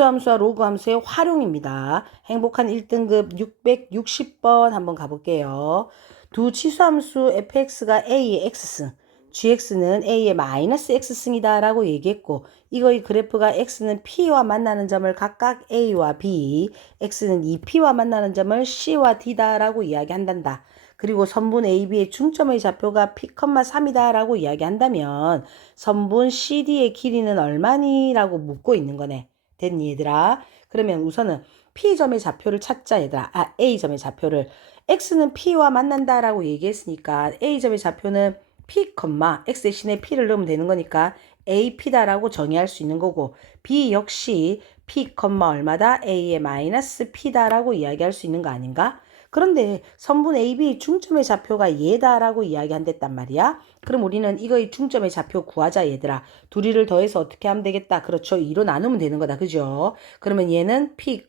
치수함수와 로그함수의 활용입니다. 행복한 1등급 660번 한번 가볼게요. 두 치수함수 fx가 a의 x승, gx는 a의 마이너스 x승이다 라고 얘기했고, 이거의 그래프가 x는 p와 만나는 점을 각각 a와 b, x는 2p와 만나는 점을 c와 d다 라고 이야기한단다. 그리고 선분 AB의 중점의 좌표가 P, 3이다 라고 이야기한다면 선분 CD의 길이는 얼마니? 라고 묻고 있는 거네. 됐니 얘들아? 그러면 우선은 P점의 좌표를 찾자 얘들아. A점의 좌표를. X는 P와 만난다 라고 얘기했으니까 A점의 좌표는 P, X 대신에 P를 넣으면 되는 거니까 AP다 라고 정의할 수 있는 거고, B 역시 P, 얼마다? A의 마이너스 P다 라고 이야기할 수 있는 거 아닌가? 그런데 선분 AB 중점의 좌표가 얘다라고 이야기한댔단 말이야. 그럼 우리는 이거의 중점의 좌표 구하자 얘들아. 둘이를 더해서 어떻게 하면 되겠다? 그렇죠. 2로 나누면 되는 거다. 그죠? 그러면 얘는 P,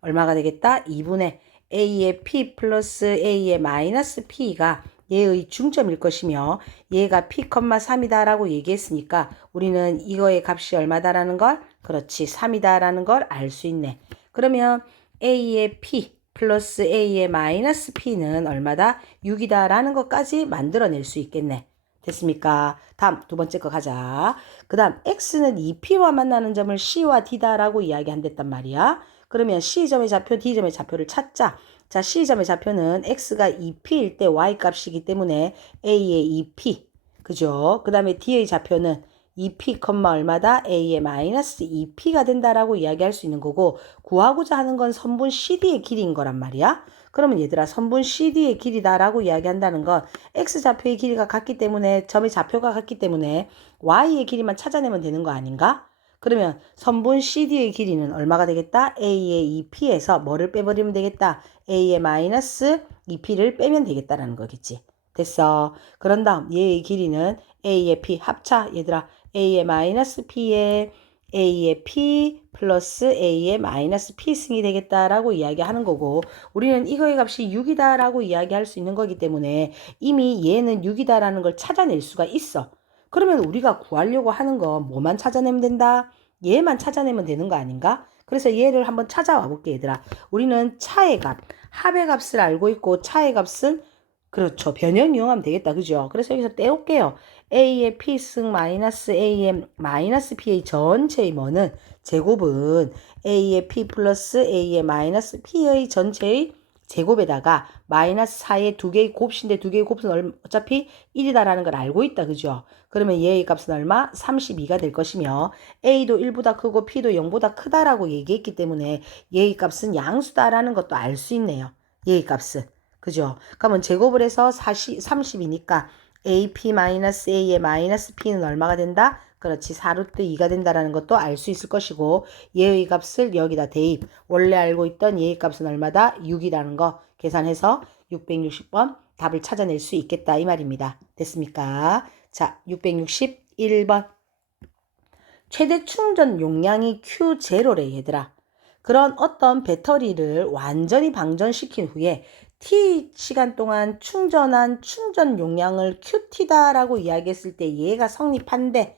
얼마가 되겠다? 2분의 A의 P 플러스 A의 마이너스 P가 얘의 중점일 것이며 얘가 P, 3이다 라고 얘기했으니까 우리는 이거의 값이 얼마다라는 걸? 그렇지. 3이다 라는 걸 알 수 있네. 그러면 A의 P 플러스 A의 마이너스 P는 얼마다? 6이다 라는 것까지 만들어낼 수 있겠네. 됐습니까? 다음 두 번째 거 가자. 그 다음 X는 2P와 만나는 점을 C와 D다 라고 이야기한댔단 말이야. 그러면 C점의 좌표, D점의 좌표를 찾자. 자, C점의 좌표는 X가 2P일 때 Y값이기 때문에 A의 2P. 그죠? 그 다음에 D의 좌표는 2P, 얼마다? A의 마이너스 2P가 된다라고 이야기할 수 있는 거고, 구하고자 하는 건 선분 CD의 길이인 거란 말이야. 그러면 얘들아, 선분 CD의 길이다라고 이야기한다는 건 X좌표의 길이가 같기 때문에, 점의 좌표가 같기 때문에 Y의 길이만 찾아내면 되는 거 아닌가? 그러면 선분 CD의 길이는 얼마가 되겠다? A의 2P에서 뭐를 빼버리면 되겠다? A의 마이너스 2P를 빼면 되겠다라는 거겠지. 됐어. 그런 다음 얘의 길이는 A의 P 합차 얘들아. A의 마이너스 P에 A의 P 플러스 A의 마이너스 P승이 되겠다라고 이야기하는 거고, 우리는 이거의 값이 6이다라고 이야기할 수 있는 거기 때문에 이미 얘는 6이다라는 걸 찾아낼 수가 있어. 그러면 우리가 구하려고 하는 건 뭐만 찾아내면 된다? 얘만 찾아내면 되는 거 아닌가? 그래서 얘를 한번 찾아와 볼게 얘들아. 우리는 차의 값, 합의 값을 알고 있고 차의 값은 그렇죠. 변형 이용하면 되겠다. 그죠? 그래서 여기서 떼올게요. A의 P승 마이너스 A의 마이너스 P의 전체의 뭐는 제곱은 A의 P 플러스 A의 마이너스 P의 전체의 제곱에다가 마이너스 4의 두 개의 곱인데 두 개의 곱은 어차피 1이다라는 걸 알고 있다. 그죠? 그러면 얘의 값은 얼마? 32가 될 것이며 A도 1보다 크고 P도 0보다 크다라고 얘기했기 때문에 얘의 값은 양수다라는 것도 알 수 있네요. 얘의 값은. 그죠? 그러면 제곱을 해서 30이니까 AP-A의 마이너스 P는 얼마가 된다? 그렇지. 4루트 2가 된다라는 것도 알 수 있을 것이고, 얘의 값을 여기다 대입. 원래 알고 있던 얘의 값은 얼마다? 6이라는 거 계산해서 660번 답을 찾아낼 수 있겠다 이 말입니다. 됐습니까? 자, 661번. 최대 충전 용량이 Q0래 얘들아. 그런 어떤 배터리를 완전히 방전시킨 후에 T 시간 동안 충전한 충전 용량을 QT다라고 이야기했을 때 얘가 성립한대.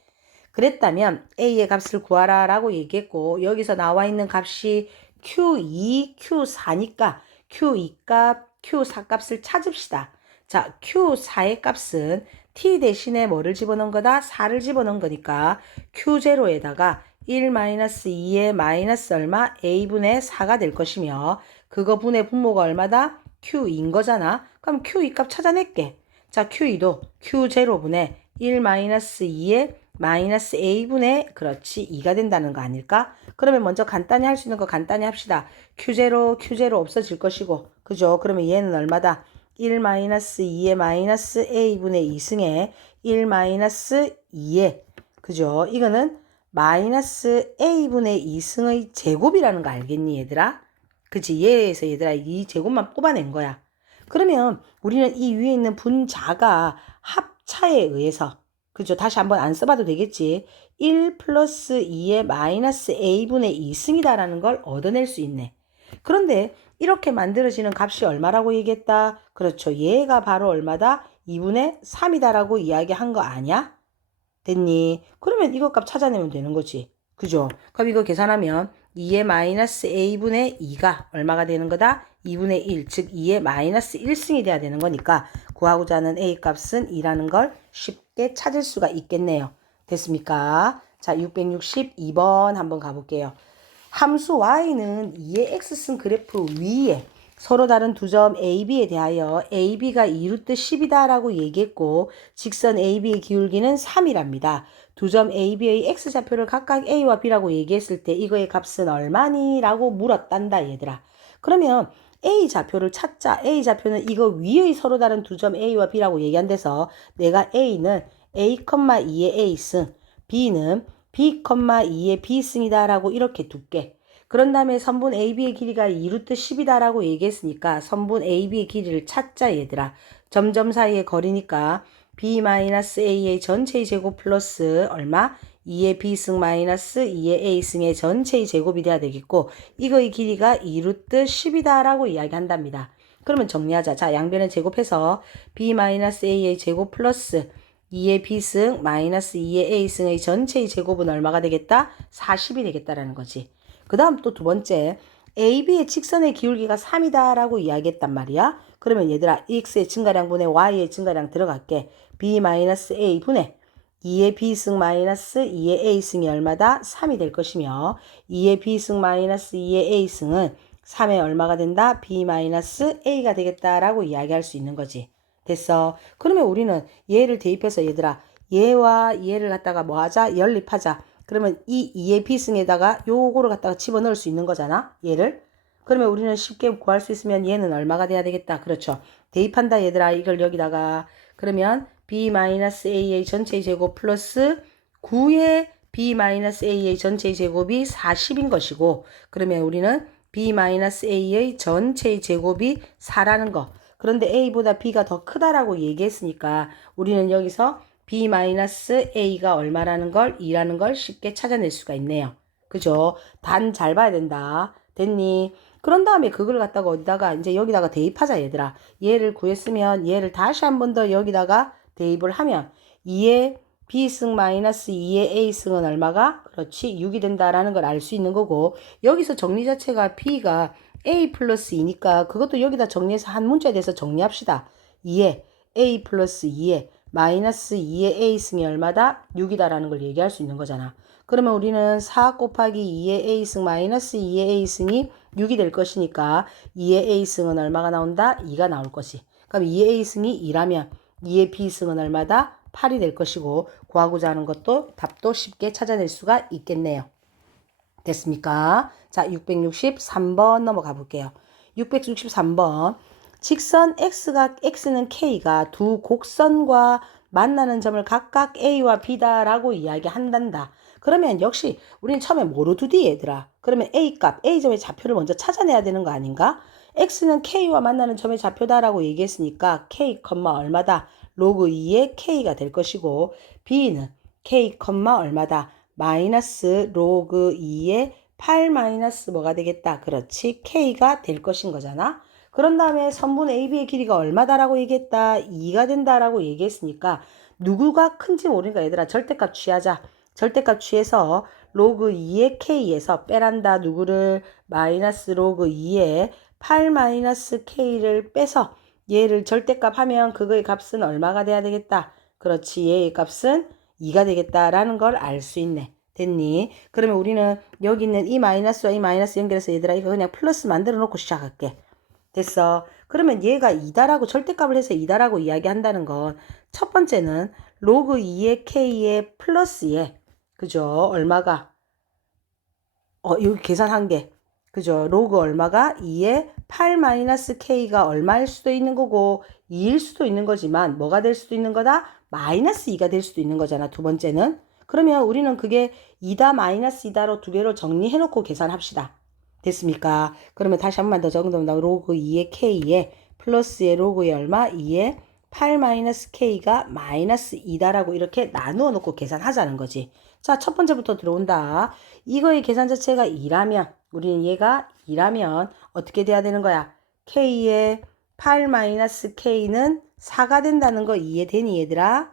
그랬다면 A의 값을 구하라 라고 얘기했고, 여기서 나와 있는 값이 Q2, Q4니까 Q2 값, Q4 값을 찾읍시다. 자, Q4의 값은 T 대신에 뭐를 집어넣은 거다? 4를 집어넣은 거니까 Q0에다가 1-2의 마이너스 얼마? A분의 4가 될 것이며, 그거 분의 분모가 얼마다? Q2인 거잖아. 그럼 Q2 값 찾아낼게. 자, Q2도 Q0분의 1-2의 마이너스 A분의 그렇지 2가 된다는 거 아닐까? 그러면 먼저 간단히 할 수 있는 거 간단히 합시다. Q0 없어질 것이고, 그죠? 그러면 얘는 얼마다? 1-2의 마이너스 A분의 2승에 1-2의 그죠? 이거는 마이너스 A분의 2승의 제곱이라는 거 알겠니 얘들아? 그치? 얘에서 얘들아 이 제곱만 뽑아낸 거야. 그러면 우리는 이 위에 있는 분자가 합차에 의해서 그죠? 다시 한번 안 써봐도 되겠지. 1 플러스 2의 마이너스 A분의 2승이다라는 걸 얻어낼 수 있네. 그런데 이렇게 만들어지는 값이 얼마라고 얘기했다? 그렇죠. 얘가 바로 얼마다? 2분의 3이다라고 이야기한 거 아니야? 됐니? 그러면 이거 값 찾아내면 되는 거지. 그죠? 그럼 이거 계산하면 2의 마이너스 a분의 2가 얼마가 되는 거다? 2분의 1, 즉 2의 마이너스 1승이 돼야 되는 거니까 구하고자 하는 a 값은 2라는 걸 쉽게 찾을 수가 있겠네요. 됐습니까? 자, 662번 한번 가볼게요. 함수 y는 2의 x승 그래프 위에 서로 다른 두 점 A, B에 대하여 A, B가 2루트 10이다 라고 얘기했고 직선 A, B의 기울기는 3이랍니다. 두 점 A, B의 X좌표를 각각 A와 B라고 얘기했을 때 이거의 값은 얼마니? 라고 물었단다 얘들아. 그러면 A좌표를 찾자. A좌표는 이거 위의 서로 다른 두 점 A와 B라고 얘기한 데서 내가 A는 A, 2의 A승, B는 B, 2의 B승이다 라고 이렇게 둘게. 그런 다음에 선분 AB의 길이가 2루트 10이다 라고 얘기했으니까 선분 AB의 길이를 찾자 얘들아. 점점 사이의 거리니까 B-A의 전체의 제곱 플러스 얼마? 2의 B승 마이너스 2의 A승의 전체의 제곱이 돼야 되겠고 이거의 길이가 2루트 10이다 라고 이야기한답니다. 그러면 정리하자. 자, 양변을 제곱해서 B-A의 제곱 플러스 2의 B승 마이너스 2의 A승의 전체의 제곱은 얼마가 되겠다? 40이 되겠다라는 거지. 그 다음 또 두 번째 AB의 직선의 기울기가 3이다 라고 이야기했단 말이야. 그러면 얘들아 x의 증가량분의 y의 증가량 들어갈게. b-a 분의 2의 b승 마이너스 2의 a승이 얼마다? 3이 될 것이며 2의 b승 마이너스 2의 a승은 3의 얼마가 된다? b-a가 되겠다라고 이야기할 수 있는 거지. 됐어. 그러면 우리는 얘를 대입해서 얘들아 얘와 얘를 갖다가 뭐 하자? 연립하자. 그러면 이 2의 b승에다가 요거를 갖다가 집어넣을 수 있는 거잖아. 얘를. 그러면 우리는 쉽게 구할 수 있으면 얘는 얼마가 돼야 되겠다. 그렇죠. 대입한다 얘들아. 이걸 여기다가 그러면 b-a의 전체의 제곱 플러스 9의 b-a의 전체의 제곱이 40인 것이고 그러면 우리는 b-a의 전체의 제곱이 4라는 거. 그런데 a보다 b가 더 크다라고 얘기했으니까 우리는 여기서 b-a가 얼마라는 걸 2라는 걸 쉽게 찾아낼 수가 있네요. 그죠? 단 잘 봐야 된다. 됐니? 그런 다음에 그걸 갖다가 어디다가 이제 여기다가 대입하자 얘들아. 얘를 구했으면 얘를 다시 한 번 더 여기다가 대입을 하면 2의 b승 마이너스 2의 a승은 얼마가? 그렇지 6이 된다라는 걸 알 수 있는 거고 여기서 정리 자체가 b가 a 플러스 2니까 그것도 여기다 정리해서 한 문자에 대해서 정리합시다. 2의 a 플러스 2의 마이너스 2의 a승이 얼마다? 6이다라는 걸 얘기할 수 있는 거잖아. 그러면 우리는 4 곱하기 2의 a승 마이너스 2의 a승이 6이 될 것이니까 2의 a승은 얼마가 나온다? 2가 나올 것이. 그럼 2의 a승이 2라면 2의 b승은 얼마다? 8이 될 것이고 구하고자 하는 것도 답도 쉽게 찾아낼 수가 있겠네요. 됐습니까? 자, 663번 넘어가 볼게요. 663번. 직선 x는 k가 두 곡선과 만나는 점을 각각 a와 b다라고 이야기한단다. 그러면 역시 우리는 처음에 뭐로 두디 얘들아? 그러면 a값, a점의 좌표를 먼저 찾아내야 되는 거 아닌가? x는 k와 만나는 점의 좌표다라고 얘기했으니까 k, 얼마다? 로그 2의 k가 될 것이고 b는 k, 얼마다? 마이너스 로그 2의 8 마이너스 뭐가 되겠다? 그렇지. k가 될 것인 거잖아. 그런 다음에 선분 AB의 길이가 얼마다라고 얘기했다? 2가 된다라고 얘기했으니까 누구가 큰지 모르니까 얘들아 절대값 취하자. 절대값 취해서 로그 2의 k에서 빼란다. 누구를? 마이너스 로그 2의 8 마이너스 k를 빼서 얘를 절대값 하면 그거의 값은 얼마가 돼야 되겠다? 그렇지. 얘의 값은 2가 되겠다라는 걸 알 수 있네. 됐니? 그러면 우리는 여기 있는 이 마이너스와 이 마이너스 연결해서 얘들아 이거 그냥 플러스 만들어 놓고 시작할게. 됐어. 그러면 얘가 2다라고 절대값을 해서 2다라고 이야기한다는 건 첫 번째는 로그 2의 k의 플러스에 그죠? 얼마가? 여기 계산한 게 그죠? 로그 얼마가? 2의 8 마이너스 k가 얼마일 수도 있는 거고 2일 수도 있는 거지만 뭐가 될 수도 있는 거다? 마이너스 2가 될 수도 있는 거잖아. 두 번째는. 그러면 우리는 그게 2다 마이너스 2다로 두 개로 정리해 놓고 계산합시다. 됐습니까? 그러면 다시 한 번 더 적으면 로그 2의 k에 플러스의 로그의 얼마? 2의 8 마이너스 k가 마이너스 2다라고 이렇게 나누어 놓고 계산하자는 거지. 자, 첫 번째부터 들어온다. 이거의 계산 자체가 2라면 우리는 얘가 2라면 어떻게 돼야 되는 거야? k의 8 마이너스 k는 4가 된다는 거 이해되니 얘들아?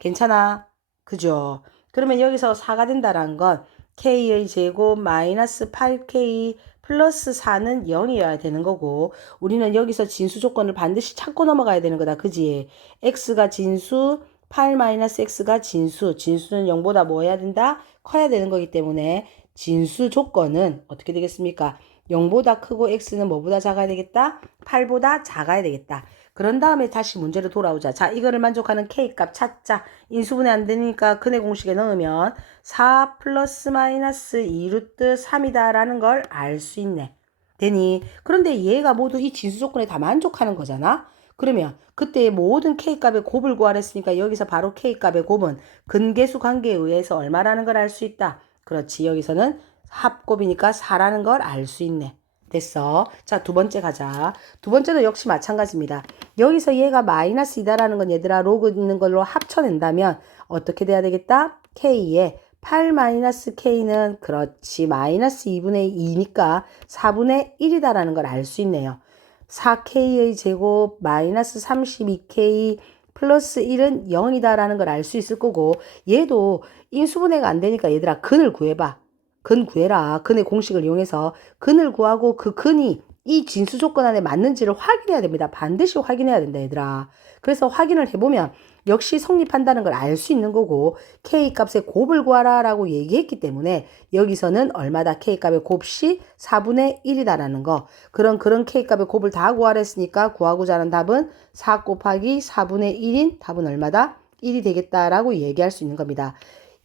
괜찮아? 그죠? 그러면 여기서 4가 된다는 건 k의 제곱 마이너스 8k 플러스 4는 0이어야 되는 거고 우리는 여기서 진수 조건을 반드시 찾고 넘어가야 되는 거다. 그지? x가 진수, 8 마이너스 x가 진수. 진수는 0보다 뭐 해야 된다? 커야 되는 거기 때문에 진수 조건은 어떻게 되겠습니까? 0보다 크고 x는 뭐보다 작아야 되겠다? 8보다 작아야 되겠다. 그런 다음에 다시 문제로 돌아오자. 자, 이거를 만족하는 k값 찾자. 인수분해 안 되니까 근해 공식에 넣으면 4 플러스 마이너스 2루트 3이다 라는 걸 알 수 있네. 되니? 그런데 얘가 모두 이 진수 조건에 다 만족하는 거잖아? 그러면 그때 모든 k값의 곱을 구하랬으니까 여기서 바로 k값의 곱은 근계수 관계에 의해서 얼마라는 걸 알 수 있다. 그렇지. 여기서는 합곱이니까 4라는 걸 알 수 있네. 됐어. 자, 두 번째 가자. 두 번째도 역시 마찬가지입니다. 여기서 얘가 마이너스 2다라는 건 얘들아 로그 있는 걸로 합쳐낸다면 어떻게 돼야 되겠다? k에 8 마이너스 k는 그렇지 마이너스 2분의 2니까 4분의 1이다라는 걸 알 수 있네요. 4k의 제곱 마이너스 32k 플러스 1은 0이다라는 걸 알 수 있을 거고 얘도 인수분해가 안 되니까 얘들아 근을 구해봐. 근 구해라. 근의 공식을 이용해서 근을 구하고 그 근이 이 진수 조건 안에 맞는지를 확인해야 됩니다. 반드시 확인해야 된다 얘들아. 그래서 확인을 해보면 역시 성립한다는 걸 알 수 있는 거고 k값의 곱을 구하라 라고 얘기했기 때문에 여기서는 얼마다 k값의 곱이 4분의 1이다라는 거. 그런 k값의 곱을 다 구하라 했으니까 구하고자 하는 답은 4 곱하기 4분의 1인 답은 얼마다? 1이 되겠다라고 얘기할 수 있는 겁니다.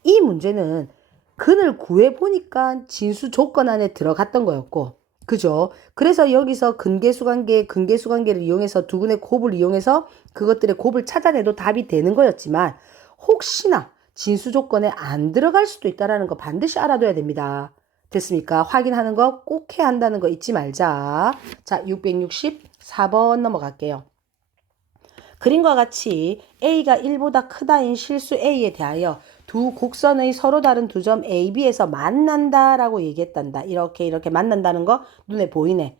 이 문제는 근을 구해보니까 진수 조건 안에 들어갔던 거였고 그죠? 그래서 여기서 근계수관계를 이용해서 두 근의 곱을 이용해서 그것들의 곱을 찾아내도 답이 되는 거였지만 혹시나 진수 조건에 안 들어갈 수도 있다는 거 반드시 알아둬야 됩니다. 됐습니까? 확인하는 거 꼭 해야 한다는 거 잊지 말자. 자, 664번 넘어갈게요. 그림과 같이 A가 1보다 크다인 실수 A에 대하여 두 곡선의 서로 다른 두 점 A, B에서 만난다라고 얘기했단다. 이렇게 만난다는 거 눈에 보이네.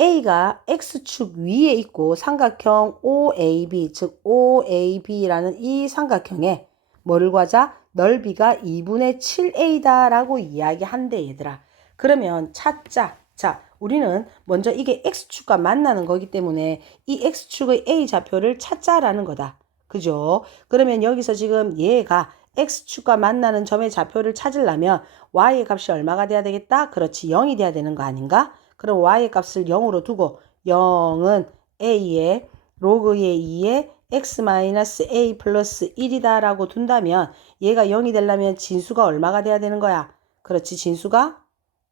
A가 X축 위에 있고 삼각형 OAB, 즉 OAB라는 이 삼각형에 뭐를 구하자? 넓이가 2분의 7A다라고 이야기한대 얘들아. 그러면 찾자. 자, 우리는 먼저 이게 X축과 만나는 거기 때문에 이 X축의 A 좌표를 찾자라는 거다. 그죠? 그러면 여기서 지금 얘가 X축과 만나는 점의 좌표를 찾으려면 Y의 값이 얼마가 돼야 되겠다? 그렇지, 0이 돼야 되는 거 아닌가? 그럼 Y의 값을 0으로 두고 0은 A의 로그의 2에 X-A 플러스 1이다 라고 둔다면 얘가 0이 되려면 진수가 얼마가 돼야 되는 거야? 그렇지, 진수가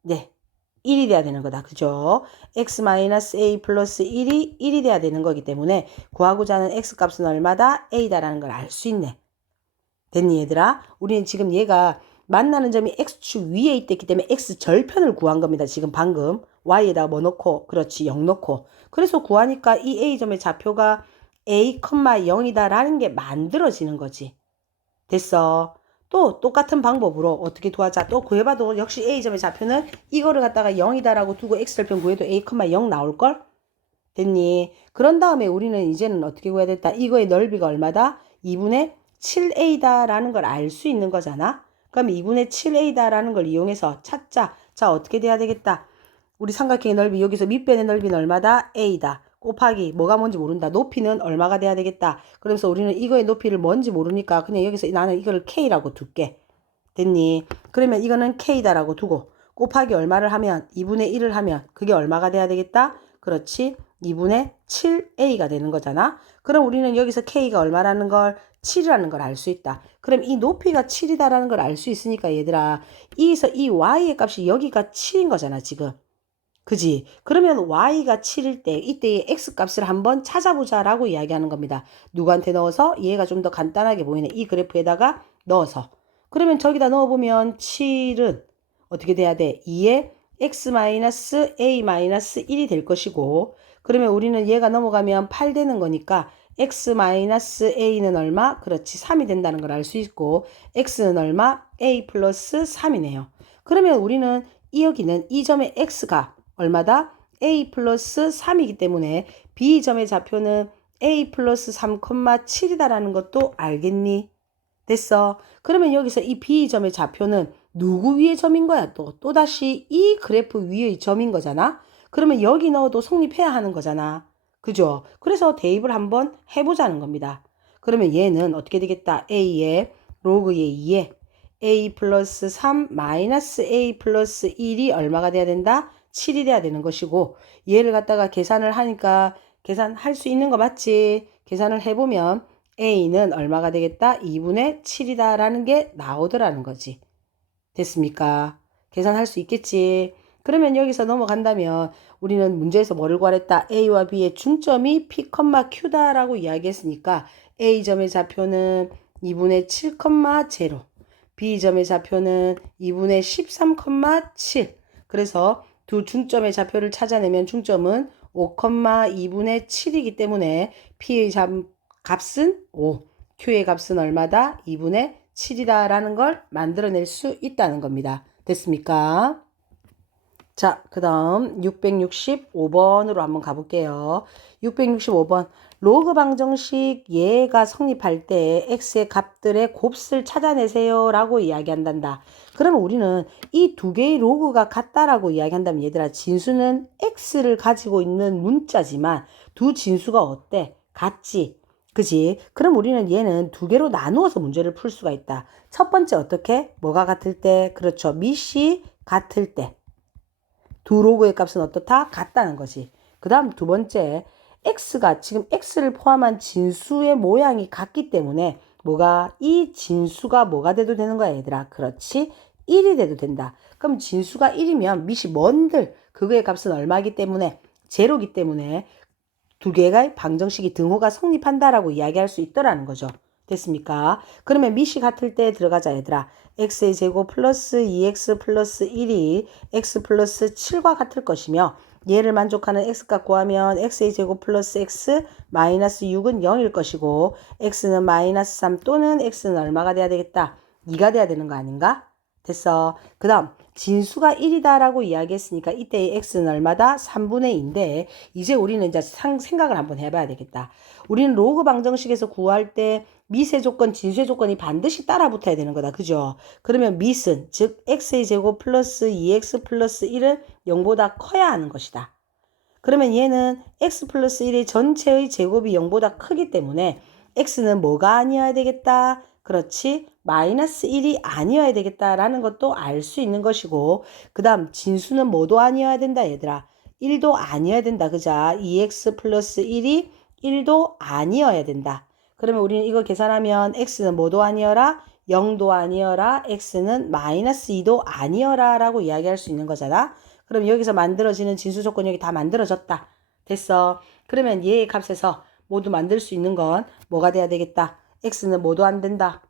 네 1이 돼야 되는 거다. 그죠? X-A 플러스 1이 돼야 되는 거기 때문에 구하고자 하는 X값은 얼마다? A다라는 걸 알 수 있네. 됐니 얘들아? 우리는 지금 얘가 만나는 점이 X축 위에 있기 때문에 X절편을 구한 겁니다. 지금 방금 Y에다가 뭐 넣고 그렇지 0 넣고 그래서 구하니까 이 A점의 좌표가 A, 0이다 라는 게 만들어지는 거지. 됐어. 또 똑같은 방법으로 어떻게 구하자. 또 구해봐도 역시 A점의 좌표는 이거를 갖다가 0이다 라고 두고 X절편 구해도 A, 0 나올걸? 됐니? 그런 다음에 우리는 이제는 어떻게 구해야 됐다. 이거의 넓이가 얼마다? 2분의 7A다 라는 걸 알 수 있는 거잖아. 그럼 2분의 7A다 라는 걸 이용해서 찾자. 자, 어떻게 돼야 되겠다. 우리 삼각형의 넓이 여기서 밑변의 넓이는 얼마다? A다. 곱하기 뭐가 뭔지 모른다. 높이는 얼마가 돼야 되겠다. 그래서 우리는 이거의 높이를 뭔지 모르니까 그냥 여기서 나는 이거를 K라고 둘게. 됐니? 그러면 이거는 K다라고 두고 곱하기 얼마를 하면 2분의 1을 하면 그게 얼마가 돼야 되겠다? 그렇지. 2분의 7A가 되는 거잖아. 그럼 우리는 여기서 K가 얼마라는 걸 7이라는 걸 알 수 있다. 그럼 이 높이가 7이다라는 걸 알 수 있으니까 얘들아 여기서 이 Y의 값이 여기가 7인 거잖아 지금. 그지? 그러면 Y가 7일 때 이때의 X값을 한번 찾아보자 라고 이야기하는 겁니다. 누구한테 넣어서? 얘가 좀 더 간단하게 보이네. 이 그래프에다가 넣어서. 그러면 저기다 넣어보면 7은 어떻게 돼야 돼? 2에 X-A-1이 될 것이고 그러면 우리는 얘가 넘어가면 8 되는 거니까 X-A는 얼마? 그렇지 3이 된다는 걸 알 수 있고 X는 얼마? A 플러스 3이네요. 그러면 우리는 여기는 이 점의 X가 얼마다? A 플러스 3이기 때문에 B점의 좌표는 A 플러스 3,7이다라는 것도 알겠니? 됐어. 그러면 여기서 이 B점의 좌표는 누구 위의 점인 거야? 또다시 이 그래프 위의 점인 거잖아. 그러면 여기 넣어도 성립해야 하는 거잖아. 그죠? 그래서 대입을 한번 해보자는 겁니다. 그러면 얘는 어떻게 되겠다? A에 로그의 2에 A 플러스 3 마이너스 A 플러스 1이 얼마가 돼야 된다? 7이 돼야 되는 것이고, 얘를 갖다가 계산을 하니까 계산할 수 있는 거 맞지? 계산을 해보면 A는 얼마가 되겠다? 2분의 7이다 라는 게 나오더라는 거지. 됐습니까? 계산할 수 있겠지. 그러면 여기서 넘어간다면 우리는 문제에서 뭐를 구하랬다? A와 B의 중점이 P, Q다 라고 이야기했으니까 A점의 좌표는 2분의 7, 0. B점의 좌표는 2분의 13, 7. 그래서 두 중점의 좌표를 찾아내면 중점은 5, 2분의 7이기 때문에 P의 값은 5, Q의 값은 얼마다? 2분의 7이다 라는 걸 만들어낼 수 있다는 겁니다. 됐습니까? 자, 그 다음 665번으로 한번 가볼게요. 665번. 로그 방정식 얘가 성립할 때 x의 값들의 곱을 찾아내세요 라고 이야기한단다. 그러면 우리는 이 두 개의 로그가 같다라고 이야기한다면 얘들아, 진수는 x를 가지고 있는 문자지만 두 진수가 어때? 같지? 그지? 그럼 우리는 얘는 두 개로 나누어서 문제를 풀 수가 있다. 첫 번째 어떻게? 뭐가 같을 때? 그렇죠. 밑이 같을 때. 두 로그의 값은 어떻다? 같다는 거지. 그 다음 두 번째, x가 지금 x를 포함한 진수의 모양이 같기 때문에 이 진수가 뭐가 돼도 되는 거야, 얘들아. 그렇지? 1이 돼도 된다. 그럼 진수가 1이면 밑이 뭔들 그거의 값은 얼마이기 때문에 제로기 때문에 두 개의 방정식이 등호가 성립한다라고 이야기할 수 있더라는 거죠. 됐습니까? 그러면 밑이 같을 때 들어가자, 얘들아. x의 제곱 플러스 2x 플러스 1이 x 플러스 7과 같을 것이며, 얘를 만족하는 x값 구하면 x의 제곱 플러스 x 마이너스 6은 0일 것이고, x는 마이너스 3 또는 x는 얼마가 돼야 되겠다? 2가 돼야 되는 거 아닌가? 됐어. 그 다음 진수가 1이다 라고 이야기했으니까 이때의 x는 얼마다? 3분의 2인데 이제 우리는 이제 생각을 한번 해봐야 되겠다. 우리는 로그 방정식에서 구할 때 밑의 조건, 진수의 조건이 반드시 따라 붙어야 되는 거다. 그죠? 그러면 밑은 즉 x의 제곱 플러스 2x 플러스 1은 0보다 커야 하는 것이다. 그러면 얘는 x 플러스 1의 전체의 제곱이 0보다 크기 때문에 x는 뭐가 아니어야 되겠다? 그렇지. 마이너스 1이 아니어야 되겠다라는 것도 알 수 있는 것이고, 그 다음 진수는 뭐도 아니어야 된다, 얘들아. 1도 아니어야 된다. 그자? 2x 플러스 1이 1도 아니어야 된다. 그러면 우리는 이거 계산하면 x는 뭐도 아니어라? 0도 아니어라. x는 마이너스 2도 아니어라 라고 이야기할 수 있는 거잖아. 그럼 여기서 만들어지는 진수 조건 여기 다 만들어졌다. 됐어. 그러면 얘의 값에서 모두 만들 수 있는 건 뭐가 돼야 되겠다? x는 뭐도 안 된다.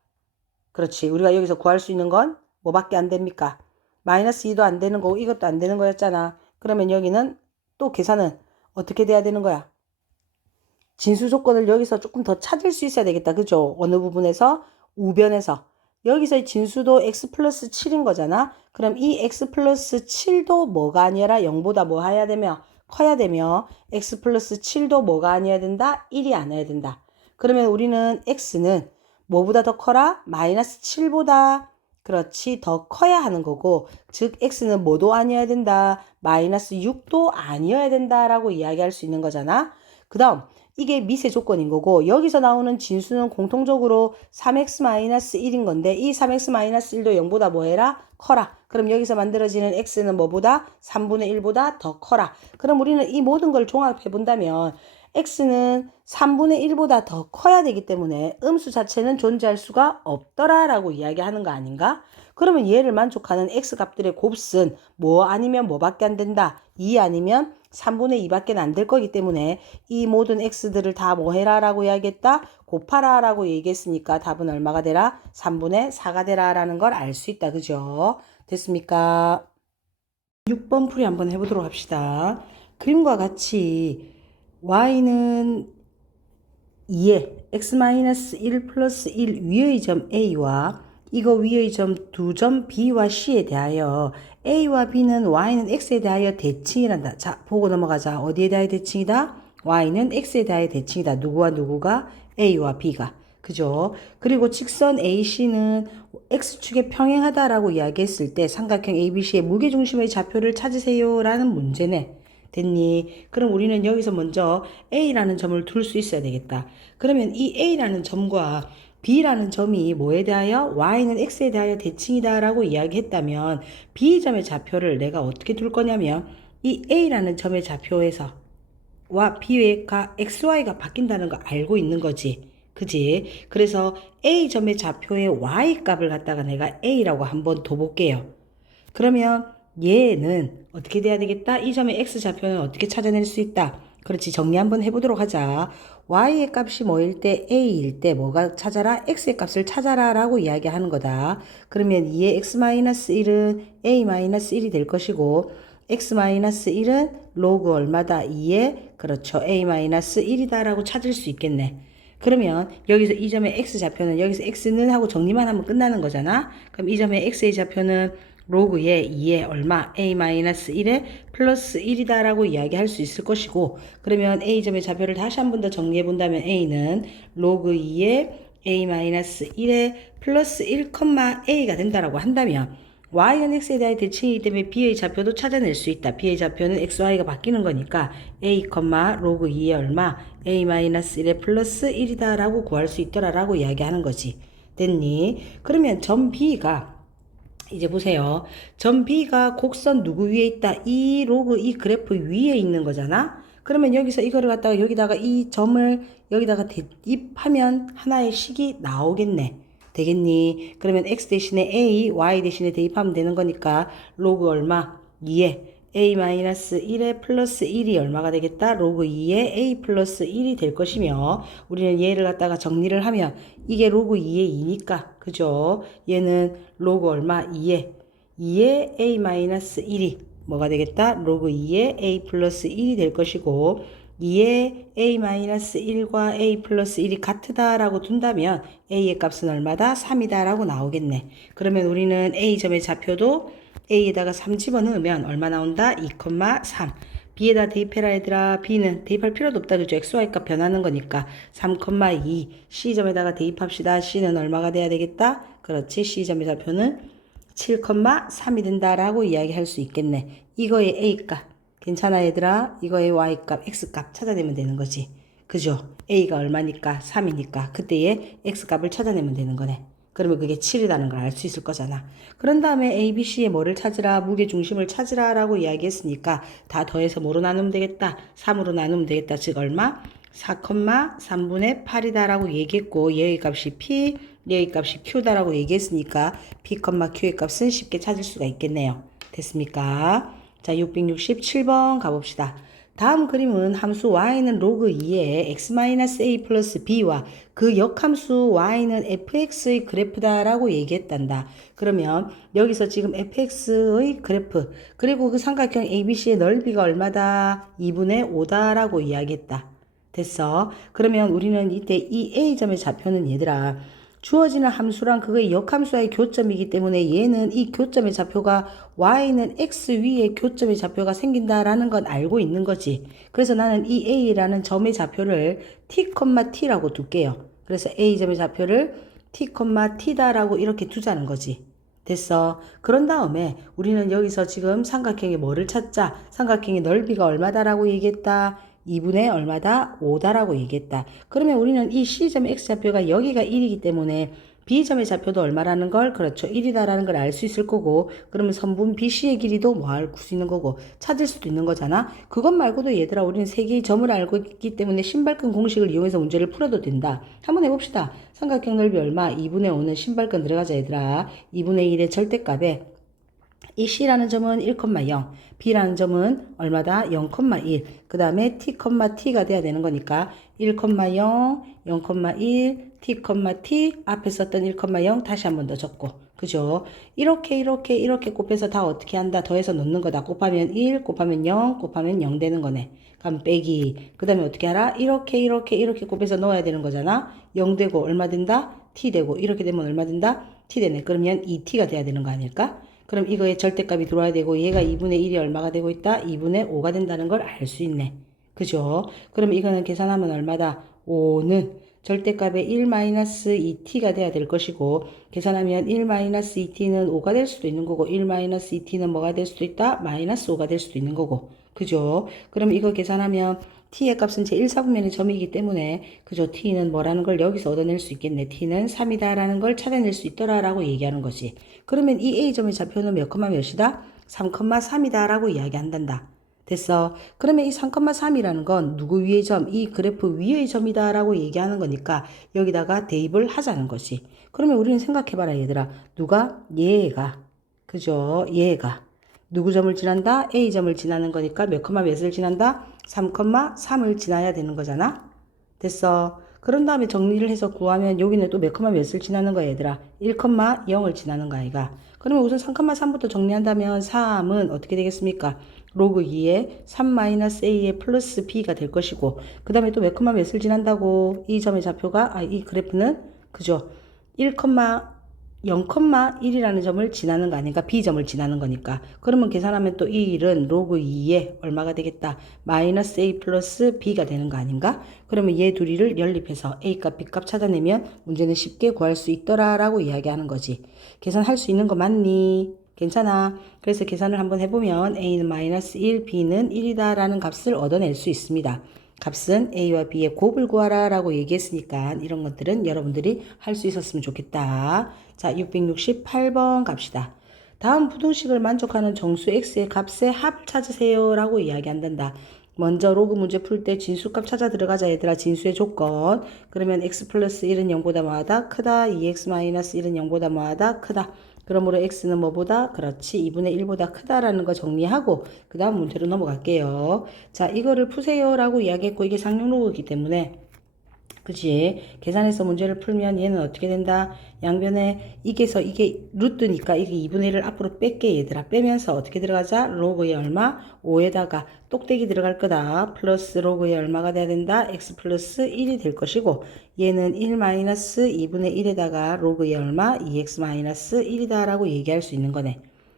그렇지. 우리가 여기서 구할 수 있는 건 뭐밖에 안 됩니까? 마이너스 2도 안 되는 거고 이것도 안 되는 거였잖아. 그러면 여기는 또 계산은 어떻게 돼야 되는 거야? 진수 조건을 여기서 조금 더 찾을 수 있어야 되겠다. 그죠? 어느 부분에서? 우변에서. 여기서의 진수도 x 플러스 7인 거잖아. 그럼 이 x 플러스 7도 뭐가 아니라 0보다 뭐 해야 되며? 커야 되며 x 플러스 7도 뭐가 아니어야 된다? 1이 아니어야 된다. 그러면 우리는 x는 뭐보다 더 커라? 마이너스 7보다 그렇지 더 커야 하는 거고 즉 x는 뭐도 아니어야 된다? 마이너스 6도 아니어야 된다라고 이야기할 수 있는 거잖아. 그 다음 이게 밑의 조건인 거고 여기서 나오는 진수는 공통적으로 3x-1인 건데 이 3x-1도 0보다 뭐 해라? 커라. 그럼 여기서 만들어지는 x는 뭐보다? 3분의 1보다 더 커라. 그럼 우리는 이 모든 걸 종합해 본다면 x는 3분의 1보다 더 커야 되기 때문에 음수 자체는 존재할 수가 없더라라고 이야기하는 거 아닌가? 그러면 얘를 만족하는 x값들의 곱은 뭐 아니면 뭐밖에 안 된다? 2 아니면 3분의 2밖에 안 될 거기 때문에 이 모든 x들을 다 뭐 해라 라고 이야기했다? 곱하라 라고 얘기했으니까 답은 얼마가 되라? 3분의 4가 되라 라는 걸 알 수 있다. 그죠? 됐습니까? 6번 풀이 한번 해보도록 합시다. 그림과 같이 y는 2에 x-1 플러스 1 위의 점 a와 이거 위의 점 두 점 b와 c에 대하여 a와 b는 y는 x에 대하여 대칭이란다. 자, 보고 넘어가자. 어디에 대하여 대칭이다? y는 x에 대하여 대칭이다. 누구와 누구가? a와 b가. 그죠? 그리고 직선 AC는 X축에 평행하다라고 이야기했을 때 삼각형 ABC의 무게중심의 좌표를 찾으세요 라는 문제네. 됐니? 그럼 우리는 여기서 먼저 A라는 점을 둘 수 있어야 되겠다. 그러면 이 A라는 점과 B라는 점이 뭐에 대하여? Y는 X에 대하여 대칭이다 라고 이야기했다면 B점의 좌표를 내가 어떻게 둘 거냐면 이 A라는 점의 좌표에서 와 B가 XY가 바뀐다는 거 알고 있는 거지. 그지? 그래서 A점의 좌표의 Y값을 갖다가 내가 A라고 한번 둬볼게요. 그러면 얘는 어떻게 돼야 되겠다? 이 점의 X좌표는 어떻게 찾아낼 수 있다? 그렇지. 정리 한번 해보도록 하자. Y의 값이 뭐일 때? A일 때 뭐가 찾아라? X의 값을 찾아라 라고 이야기하는 거다. 그러면 2의 X-1은 A-1이 될 것이고 X-1은 로그 얼마다? 2의 그렇죠. A-1이다 라고 찾을 수 있겠네. 그러면 여기서 이 점의 X좌표는 여기서 X는 하고 정리만 하면 끝나는 거잖아. 그럼 이 점의 X의 좌표는 로그의 2의 얼마? A-1에 플러스 1이다 라고 이야기할 수 있을 것이고 그러면 A점의 좌표를 다시 한 번 더 정리해 본다면 A는 로그 2의 A-1에 플러스 1, A가 된다라고 한다면 Y는 X에 대한 대칭이기 때문에 B의 좌표도 찾아낼 수 있다. B의 좌표는 XY가 바뀌는 거니까 A, 로그 2의 얼마? A-1에 플러스 1이다 라고 구할 수 있더라 라고 이야기하는 거지. 됐니? 그러면 점 B가 이제 보세요. 점 B가 곡선 누구 위에 있다? 이 로그 이 그래프 위에 있는 거잖아. 그러면 여기서 이거를 갖다가 여기다가 이 점을 여기다가 대입하면 하나의 식이 나오겠네. 되겠니? 그러면 x 대신에 a, y 대신에 대입하면 되는 거니까 로그 얼마? 2에 a-1에 플러스 1이 얼마가 되겠다? 로그 2에 a 플러스 1이 될 것이며 우리는 얘를 갖다가 정리를 하면 이게 로그 2의 2니까 그죠? 얘는 로그 얼마? 2에 a-1이 뭐가 되겠다? 로그 2에 a 플러스 1이 될 것이고 2에 a-1과 a 플러스 1이 같다 라고 둔다면 a의 값은 얼마다? 3이다 라고 나오겠네. 그러면 우리는 a점의 좌표도 a에다가 3 집어넣으면 얼마 나온다? 2,3. b에다 대입해라 얘들아. b는 대입할 필요도 없다. 그죠? xy 값 변하는 거니까 3,2. c점에다가 대입합시다. c는 얼마가 돼야 되겠다? 그렇지. c점의 좌표는 7,3이 된다라고 이야기할 수 있겠네. 이거의 a값. 괜찮아 얘들아? 이거의 y값, x값 찾아내면 되는 거지. 그죠? a가 얼마니까? 3이니까 그때의 x값을 찾아내면 되는 거네. 그러면 그게 7이라는 걸 알 수 있을 거잖아. 그런 다음에 A, B, C의 뭐를 찾으라? 무게중심을 찾으라 라고 이야기했으니까 다 더해서 뭐로 나누면 되겠다? 3으로 나누면 되겠다. 즉 얼마? 4,3분의 8이다 라고 얘기했고 얘의 값이 P, 얘의 값이 Q다 라고 얘기했으니까 P, Q의 값은 쉽게 찾을 수가 있겠네요. 됐습니까? 자, 667번 가봅시다. 다음 그림은 함수 y는 로그 2의 x-a 플러스 b와 그 역함수 y는 fx의 그래프다 라고 얘기했단다. 그러면 여기서 지금 fx의 그래프 그리고 그 삼각형 abc의 넓이가 얼마다? 2분의 5다 라고 이야기했다. 됐어? 그러면 우리는 이때 이 a점의 좌표는 얘들아 주어지는 함수랑 그거의 역함수와의 교점이기 때문에 얘는 이 교점의 좌표가 y는 x 위에 교점의 좌표가 생긴다라는 건 알고 있는 거지. 그래서 나는 이 a라는 점의 좌표를 t,t라고 둘게요. 그래서 a점의 좌표를 t,t다라고 이렇게 두자는 거지. 됐어. 그런 다음에 우리는 여기서 지금 삼각형의 뭐를 찾자? 삼각형의 넓이가 얼마다라고 얘기했다? 2분의 얼마다? 5다라고 얘기했다. 그러면 우리는 이 C점의 X좌표가 여기가 1이기 때문에 B점의 좌표도 얼마라는 걸? 그렇죠. 1이다라는 걸 알 수 있을 거고 그러면 선분 BC의 길이도 뭐 알 수 있는 거고 찾을 수도 있는 거잖아. 그것 말고도 얘들아 우리는 세 개의 점을 알고 있기 때문에 신발끈 공식을 이용해서 문제를 풀어도 된다. 한번 해봅시다. 삼각형 넓이 얼마? 2분의 5는 신발끈 들어가자 얘들아. 2분의 1의 절대값에 이 C라는 점은 1,0, B라는 점은 얼마다? 0,1. 그 다음에 T, T가 돼야 되는 거니까 1,0, 0,1, T, 앞에 썼던 1,0 다시 한 번 더 적고. 그죠? 이렇게 곱해서 다 어떻게 한다? 더해서 넣는 거다. 곱하면 1, 곱하면 0, 곱하면 0 되는 거네. 그럼 빼기. 그 다음에 어떻게 알아? 이렇게 곱해서 넣어야 되는 거잖아. 0 되고 얼마 된다? T 되고 이렇게 되면 얼마 된다? T 되네. 그러면 2T가 돼야 되는 거 아닐까? 그럼 이거의 절대값이 들어와야 되고 얘가 2분의 1이 얼마가 되고 있다? 2분의 5가 된다는 걸 알 수 있네. 그죠? 그럼 이거는 계산하면 얼마다? 5는 절대값의 1-2t가 돼야 될 것이고 계산하면 1-2t는 5가 될 수도 있는 거고 1-2t는 뭐가 될 수도 있다? -5가 될 수도 있는 거고 그죠? 그럼 이거 계산하면 t의 값은 제1사분면의 점이기 때문에 그죠? t는 뭐라는 걸 여기서 얻어낼 수 있겠네. t는 3이다 라는 걸 찾아낼 수 있더라 라고 얘기하는 거지. 그러면 이 a점의 좌표는 몇, 몇이다? 3,3이다 라고 이야기한단다. 됐어. 그러면 이 3,3이라는 건 누구 위의 점? 이 그래프 위의 점이다 라고 얘기하는 거니까 여기다가 대입을 하자는 것이. 그러면 우리는 생각해봐라 얘들아. 누가? 얘가. 그죠? 얘가. 누구 점을 지난다? A점을 지나는 거니까 몇, 몇을 지난다? 3,3을 지나야 되는 거잖아. 됐어. 그런 다음에 정리를 해서 구하면 여기는 또 몇, 몇을 지나는 거야 얘들아. 1,0을 지나는 거 아이가. 그러면 우선 3,3부터 정리한다면 3은 어떻게 되겠습니까? 로그 2에 3-a의 플러스 b가 될 것이고 그 다음에 또 몇, 몇을 지난다고 이 점의 좌표가 이 그래프는 그죠? 0,1이라는 점을 지나는 거 아닌가? B점을 지나는 거니까. 그러면 계산하면 또 이 1은 로그 2에 얼마가 되겠다? -A 플러스 B가 되는 거 아닌가? 그러면 얘 둘이를 연립해서 A값, B값 찾아내면 문제는 쉽게 구할 수 있더라 라고 이야기하는 거지. 계산할 수 있는 거 맞니? 괜찮아. 그래서 계산을 한번 해보면 A는 -1, B는 1이다 라는 값을 얻어낼 수 있습니다. 값은 A와 B의 곱을 구하라 라고 얘기했으니까 이런 것들은 여러분들이 할 수 있었으면 좋겠다. 자, 668번 갑시다. 다음 부등식을 만족하는 정수 x의 값의 합 찾으세요 라고 이야기한단다. 먼저 로그 문제 풀 때 진수값 찾아 들어가자 얘들아. 진수의 조건. 그러면 x 플러스 1은 0보다 뭐하다? 크다. 2x 마이너스 1은 0보다 뭐하다? 크다. 그러므로 x는 뭐보다? 그렇지. 2분의 1보다 크다라는 거 정리하고 그 다음 문제로 넘어갈게요. 자, 이거를 푸세요 라고 이야기했고 이게 상용로그이기 때문에 그치? 계산해서 문제를 풀면 얘는 어떻게 된다? 양변에 이게서 이게 루트니까 이게 2분의 1을 앞으로 뺄게 얘들아. 빼면서 어떻게 들어가자? 로그에 얼마? 5에다가 똑대기 들어갈 거다. 플러스 로그에 얼마가 돼야 된다? x 플러스 1이 될 것이고 얘는 1 마이너스 2분의 1에다가 로그에 얼마? 2x 마이너스 1이다 라고 얘기할 수 있는 거네.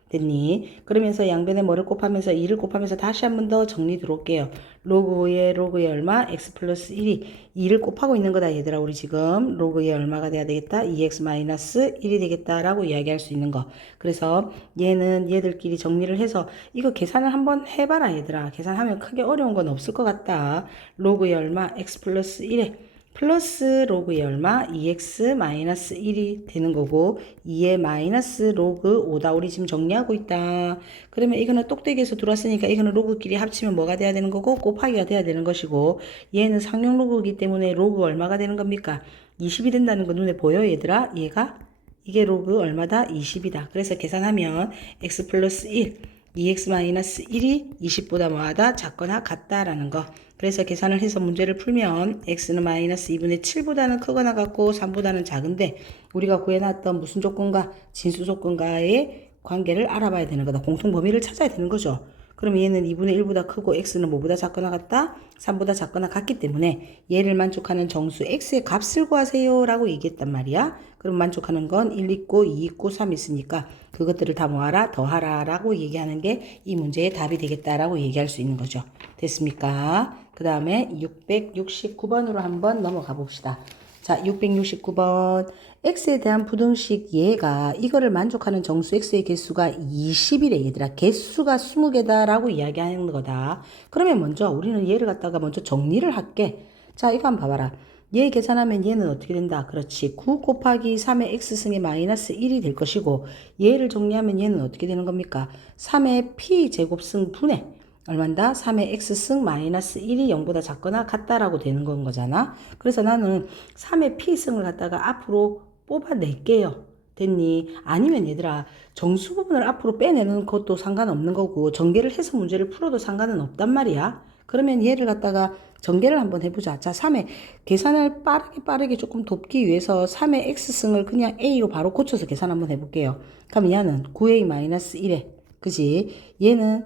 됐니? 그러면서 양변에 뭐를 곱하면서 2를 곱하면서 다시 한 번 더 정리 들어올게요. 로그에 얼마? x 플러스 1이 2를 곱하고 있는 거다 얘들아. 우리 지금 로그에 얼마가 돼야 되겠다? 2x 마이너스 1이 되겠다라고 이야기할 수 있는 거. 그래서 얘는 얘들끼리 정리를 해서 이거 계산을 한번 해봐라 얘들아. 계산하면 크게 어려운 건 없을 것 같다. 로그에 얼마? x 플러스 1에 플러스 로그에 얼마? 2x 마이너스 1이 되는 거고 2에 마이너스 로그 5다. 우리 지금 정리하고 있다. 그러면 이거는 똑대기에서 들어왔으니까 이거는 로그끼리 합치면 뭐가 돼야 되는 거고 곱하기가 돼야 되는 것이고 얘는 상용 로그이기 때문에 로그 얼마가 되는 겁니까? 20이 된다는 거 눈에 보여 얘들아? 얘가? 이게 로그 얼마다? 20이다. 그래서 계산하면 x 플러스 1 2x 마이너스 1이 20보다 뭐하다? 작거나 같다라는 거. 그래서 계산을 해서 문제를 풀면 x는 마이너스 2분의 7보다는 크거나 같고 3보다는 작은데 우리가 구해놨던 무슨 조건과 진수 조건과의 관계를 알아봐야 되는 거다. 공통 범위를 찾아야 되는 거죠. 그럼 얘는 2분의 1보다 크고 x는 뭐보다 작거나 같다? 3보다 작거나 같기 때문에 얘를 만족하는 정수 x의 값을 구하세요 라고 얘기했단 말이야. 그럼 만족하는 건 1 있고 2 있고 3 있으니까 그것들을 다 모아라 더하라 라고 얘기하는 게 이 문제의 답이 되겠다라고 얘기할 수 있는 거죠. 됐습니까? 그 다음에 669번으로 한번 넘어가 봅시다. 자, 669번. x에 대한 부등식 얘가 이거를 만족하는 정수 x의 개수가 20이래 얘들아. 개수가 20개다 라고 이야기하는 거다. 그러면 먼저 우리는 얘를 갖다가 먼저 정리를 할게. 자, 이거 한번 봐봐라. 얘 계산하면 얘는 어떻게 된다? 그렇지. 9 곱하기 3의 x승의 마이너스 1이 될 것이고 얘를 정리하면 얘는 어떻게 되는 겁니까? 3의 p제곱승 분의 얼만다? 3의 x승 마이너스 1이 0보다 작거나 같다라고 되는 건 거잖아. 그래서 나는 3의 p승을 갖다가 앞으로 뽑아낼게요. 됐니? 아니면 얘들아 정수 부분을 앞으로 빼내는 것도 상관없는 거고 전개를 해서 문제를 풀어도 상관은 없단 말이야. 그러면 얘를 갖다가 전개를 한번 해보자. 자, 3의 계산을 빠르게 조금 돕기 위해서 3의 x승을 그냥 a로 바로 고쳐서 계산 한번 해볼게요. 그럼 얘는 9a-1에 그지? 얘는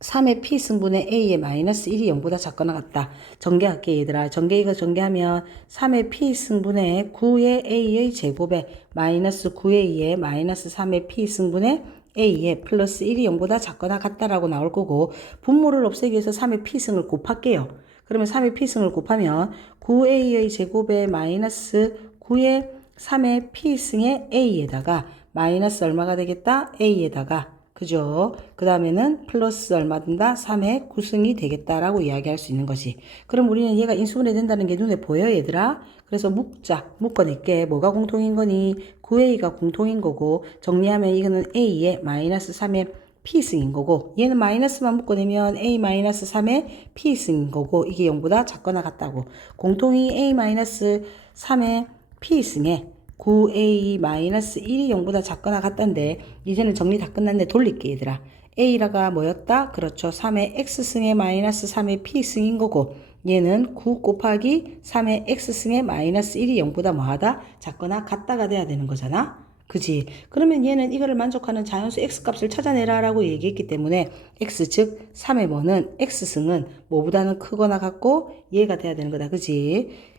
3의 p승분의 a의 마이너스 1이 0보다 작거나 같다. 전개할게 얘들아. 이거 전개하면 3의 p승분의 9의 a의 제곱에 마이너스 9a의 마이너스 3의 p승분의 a의 플러스 1이 0보다 작거나 같다라고 나올 거고 분모를 없애기 위해서 3의 p승을 곱할게요. 그러면 3의 p승을 곱하면 9a의 제곱에 마이너스 9의 3의 p승의 a에다가 마이너스 얼마가 되겠다? a에다가 그죠? 그 다음에는 플러스 얼마 된다? 3의 9승이 되겠다라고 이야기할 수 있는 거지. 그럼 우리는 얘가 인수분해 된다는 게 눈에 보여 얘들아? 그래서 묶어낼게. 뭐가 공통인 거니? 9a가 공통인 거고 정리하면 이거는 a의 마이너스 3의 p승인 거고 얘는 마이너스만 묶어내면 a 마이너스 3의 p승인 거고 이게 0보다 작거나 같다고. 공통이 a 마이너스 3의 p승에 9a-1이 0보다 작거나 같단데 이제는 정리 다 끝났네. 돌릴게 얘들아. a라가 뭐였다? 그렇죠. 3의 x승의 마이너스 3의 p승인 거고 얘는 9 곱하기 3의 x승의 마이너스 1이 0보다 뭐하다? 작거나 같다가 돼야 되는 거잖아. 그지? 그러면 얘는 이거를 만족하는 자연수 x값을 찾아내라 라고 얘기했기 때문에 x 즉 3의 뭐는 x승은 뭐보다는 크거나 같고 얘가 돼야 되는 거다. 그지?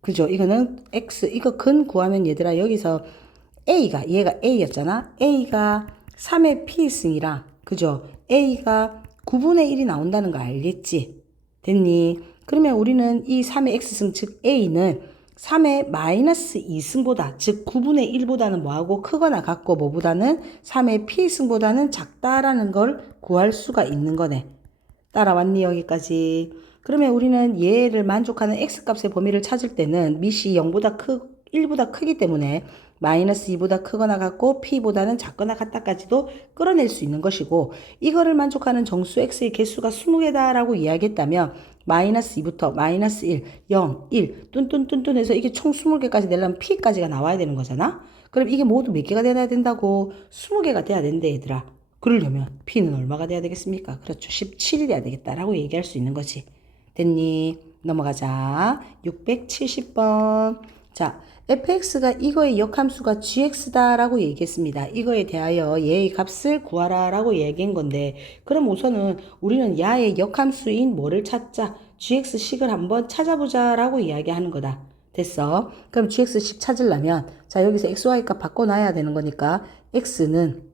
그죠? 이거는 x 이거 근 구하면 얘들아 여기서 얘가 a였잖아. a가 3의 p승이랑 그죠? a가 9분의 1이 나온다는 거 알겠지? 됐니? 그러면 우리는 이 3의 x승 즉 a는 3의 마이너스 2승보다 즉 9분의 1보다는 뭐하고 크거나 같고 뭐보다는 3의 p승보다는 작다라는 걸 구할 수가 있는 거네. 따라왔니 여기까지? 그러면 우리는 얘를 만족하는 x값의 범위를 찾을 때는 밑이 1보다 크기 때문에 마이너스 2보다 크거나 같고 p보다는 작거나 같다까지도 끌어낼 수 있는 것이고 이거를 만족하는 정수 x의 개수가 20개다 라고 이야기했다면 마이너스 2부터 마이너스 1, 0, 1 뚠뚠뚠뚠 해서 이게 총 20개까지 내려면 p까지가 나와야 되는 거잖아. 그럼 이게 모두 몇 개가 돼야 된다고? 20개가 돼야 된대 얘들아. 그러려면 p는 얼마가 돼야 되겠습니까? 그렇죠. 17이 돼야 되겠다라고 얘기할 수 있는 거지. 됐니? 넘어가자. 670번. 자, fx가 이거의 역함수가 gx다라고 얘기했습니다. 이거에 대하여 얘의 값을 구하라 라고 얘기한 건데 그럼 우선은 우리는 야의 역함수인 뭐를 찾자? gx식을 한번 찾아보자 라고 이야기하는 거다. 됐어? 그럼 gx식 찾으려면 자 여기서 xy 값 바꿔놔야 되는 거니까 x는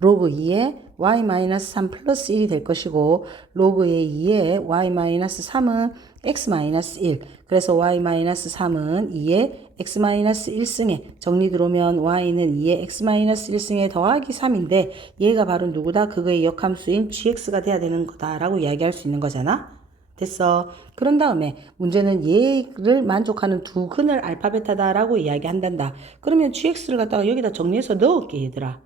로그 2에 y-3 플러스 1이 될 것이고 로그의 2에 y-3은 x-1 그래서 y-3은 2에 x-1승에 정리 들어오면 y는 2에 x-1승에 더하기 3인데 얘가 바로 누구다? 그거의 역함수인 gx가 돼야 되는 거다라고 이야기할 수 있는 거잖아. 됐어. 그런 다음에 문제는 얘를 만족하는 두 근을 알파 베타다라고 이야기한단다. 그러면 gx를 갖다가 여기다 정리해서 넣을게 얘들아.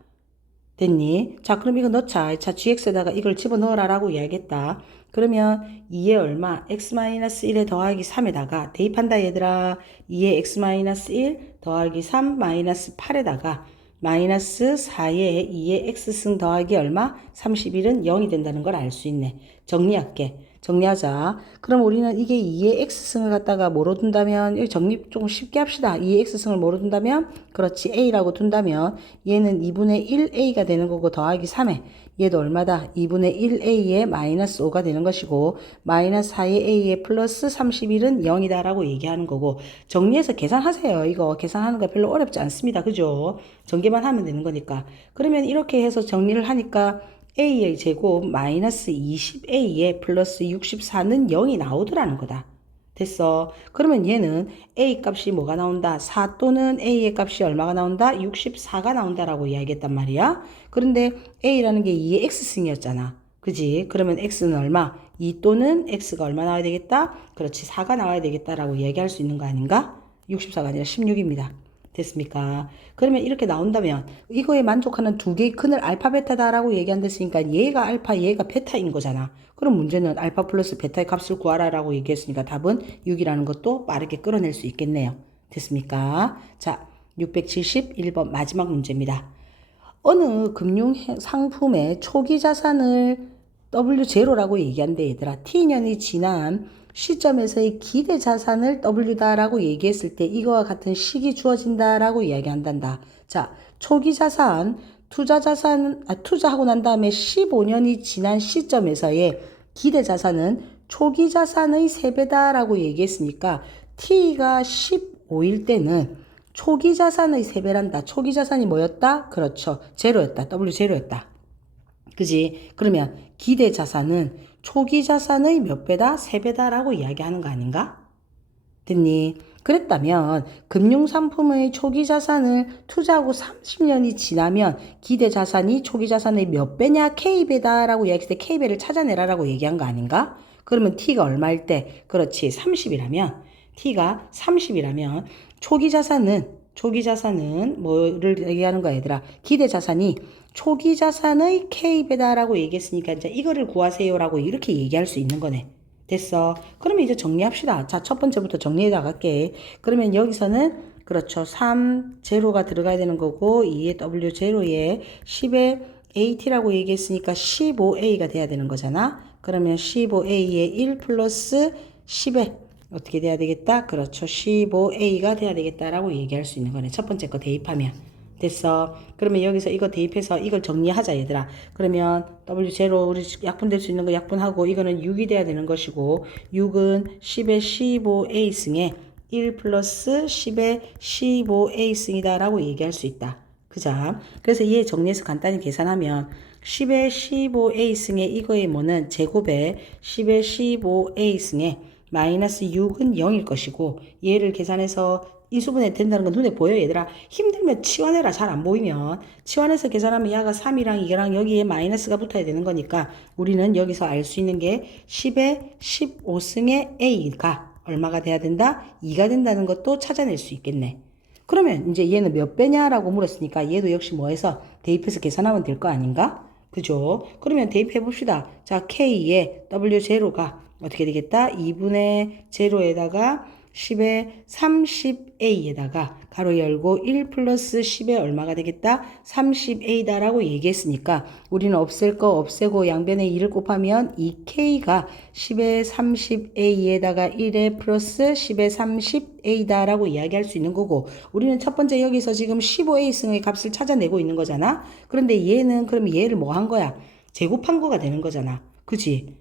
됐니? 자, 그럼 이거 넣자. 자, gx에다가 이걸 집어넣어라 라고 이야기했다. 그러면 2에 얼마? x-1에 더하기 3에다가 대입한다 얘들아. 2에 x-1 더하기 3 마이너스 8에다가 마이너스 4에 2에 x승 더하기 얼마? 31은 0이 된다는 걸 알 수 있네. 정리할게. 정리하자. 그럼 우리는 이게 2의 x승을 갖다가 뭐로 둔다면 여기 정리 조금 쉽게 합시다. 2의 x승을 뭐로 둔다면 그렇지 a라고 둔다면 얘는 2분의 1a가 되는 거고 더하기 3에 얘도 얼마다? 2분의 1a에 마이너스 5가 되는 것이고 마이너스 4의 a에 플러스 31은 0이다 라고 얘기하는 거고 정리해서 계산하세요. 이거 계산하는 거 별로 어렵지 않습니다. 그죠? 전개만 하면 되는 거니까. 그러면 이렇게 해서 정리를 하니까 a의 제곱 마이너스 20a에 플러스 64는 0이 나오더라는 거다. 됐어. 그러면 얘는 a 값이 뭐가 나온다? 4 또는 a의 값이 얼마가 나온다? 64가 나온다라고 이야기했단 말이야. 그런데 a라는 게 2의 x승이었잖아. 그지? 그러면 x는 얼마? 2 또는 x가 얼마 나와야 되겠다? 그렇지. 4가 나와야 되겠다라고 이야기할 수 있는 거 아닌가? 64가 아니라 16입니다. 됐습니까? 그러면 이렇게 나온다면 이거에 만족하는 두 개의 근을 알파 베타다라고 얘기한댔으니까 얘가 알파 얘가 베타인 거잖아. 그럼 문제는 알파 플러스 베타의 값을 구하라 라고 얘기했으니까 답은 6이라는 것도 빠르게 끌어낼 수 있겠네요. 됐습니까? 자, 671번 마지막 문제입니다. 어느 금융 상품의 초기 자산을 W0라고 얘기한대 얘들아. T년이 지난 시점에서의 기대 자산을 W다라고 얘기했을 때 이거와 같은 식이 주어진다라고 이야기한단다. 자, 초기 자산, 투자하고 난 다음에 15년이 지난 시점에서의 기대 자산은 초기 자산의 3배다라고 얘기했으니까 T가 15일 때는 초기 자산의 3배란다. 초기 자산이 뭐였다? 그렇죠. 제로였다. W 제로였다. 그지? 그러면 기대 자산은 초기 자산의 몇 배다? 3배다라고 이야기하는 거 아닌가? 됐니? 그랬다면 금융상품의 초기 자산을 투자하고 30년이 지나면 기대 자산이 초기 자산의 몇 배냐? K배다라고 이야기했을 때 K배를 찾아내라라고 얘기한 거 아닌가? 그러면 T가 얼마일 때? 그렇지, 30이라면 T가 30이라면 초기 자산은 뭐를 얘기하는 거야, 얘들아? 기대 자산이 초기 자산의 K배다라고 얘기했으니까 이제 이거를 구하세요라고 이렇게 얘기할 수 있는 거네. 됐어. 그러면 이제 정리합시다. 자, 첫 번째부터 정리해 나갈게. 그러면 여기서는 그렇죠. 3, 제로가 들어가야 되는 거고 2에 W 제로에 10에 AT라고 얘기했으니까 15A가 돼야 되는 거잖아. 그러면 15A에 1 플러스 10에 어떻게 돼야 되겠다? 그렇죠. 15A가 돼야 되겠다라고 얘기할 수 있는 거네. 첫 번째 거 대입하면. 됐어. 그러면 여기서 이거 대입해서 이걸 정리하자, 얘들아. 그러면 W0 우리 약분될 수 있는 거 약분하고 이거는 6이 돼야 되는 것이고 6은 10의 15A 승에 1 플러스 10의 15A 승이다 라고 얘기할 수 있다. 그자? 그래서 얘 정리해서 간단히 계산하면 10의 15A 승에 이거의 뭐는 제곱에 10의 15A 승에 마이너스 6은 0일 것이고 얘를 계산해서 인수분해 된다는 건 눈에 보여, 얘들아. 힘들면 치환해라. 잘 안 보이면 치환해서 계산하면 야가 3이랑 2랑 여기에 마이너스가 붙어야 되는 거니까 우리는 여기서 알 수 있는 게 10의 15승의 A가 얼마가 돼야 된다? 2가 된다는 것도 찾아낼 수 있겠네. 그러면 이제 얘는 몇 배냐라고 물었으니까 얘도 역시 뭐해서 대입해서 계산하면 될 거 아닌가? 그죠? 그러면 대입해 봅시다. 자, K의 W0가 어떻게 되겠다? 2분의 제로에다가 10의 30A에다가 가로 열고 1 플러스 10에 얼마가 되겠다? 30A다라고 얘기했으니까 우리는 없앨 거 없애고 양변에 2를 곱하면 2K가 10의 30A에다가 1에 플러스 10의 30A다라고 이야기할 수 있는 거고 우리는 첫 번째 여기서 지금 15A승의 값을 찾아내고 있는 거잖아. 그런데 얘는 그러면 얘를 뭐 한 거야? 제곱한 거가 되는 거잖아. 그치?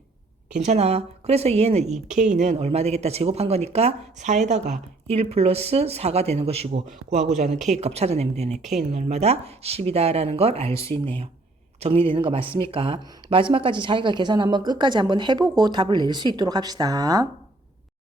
괜찮아. 그래서 얘는 2K는 얼마 되겠다? 제곱한 거니까 4에다가 1 플러스 4가 되는 것이고 구하고자 하는 K값 찾아내면 되네. K는 얼마다? 10이다 라는 걸 알 수 있네요. 정리되는 거 맞습니까? 마지막까지 자기가 계산 한번 끝까지 한번 해보고 답을 낼 수 있도록 합시다.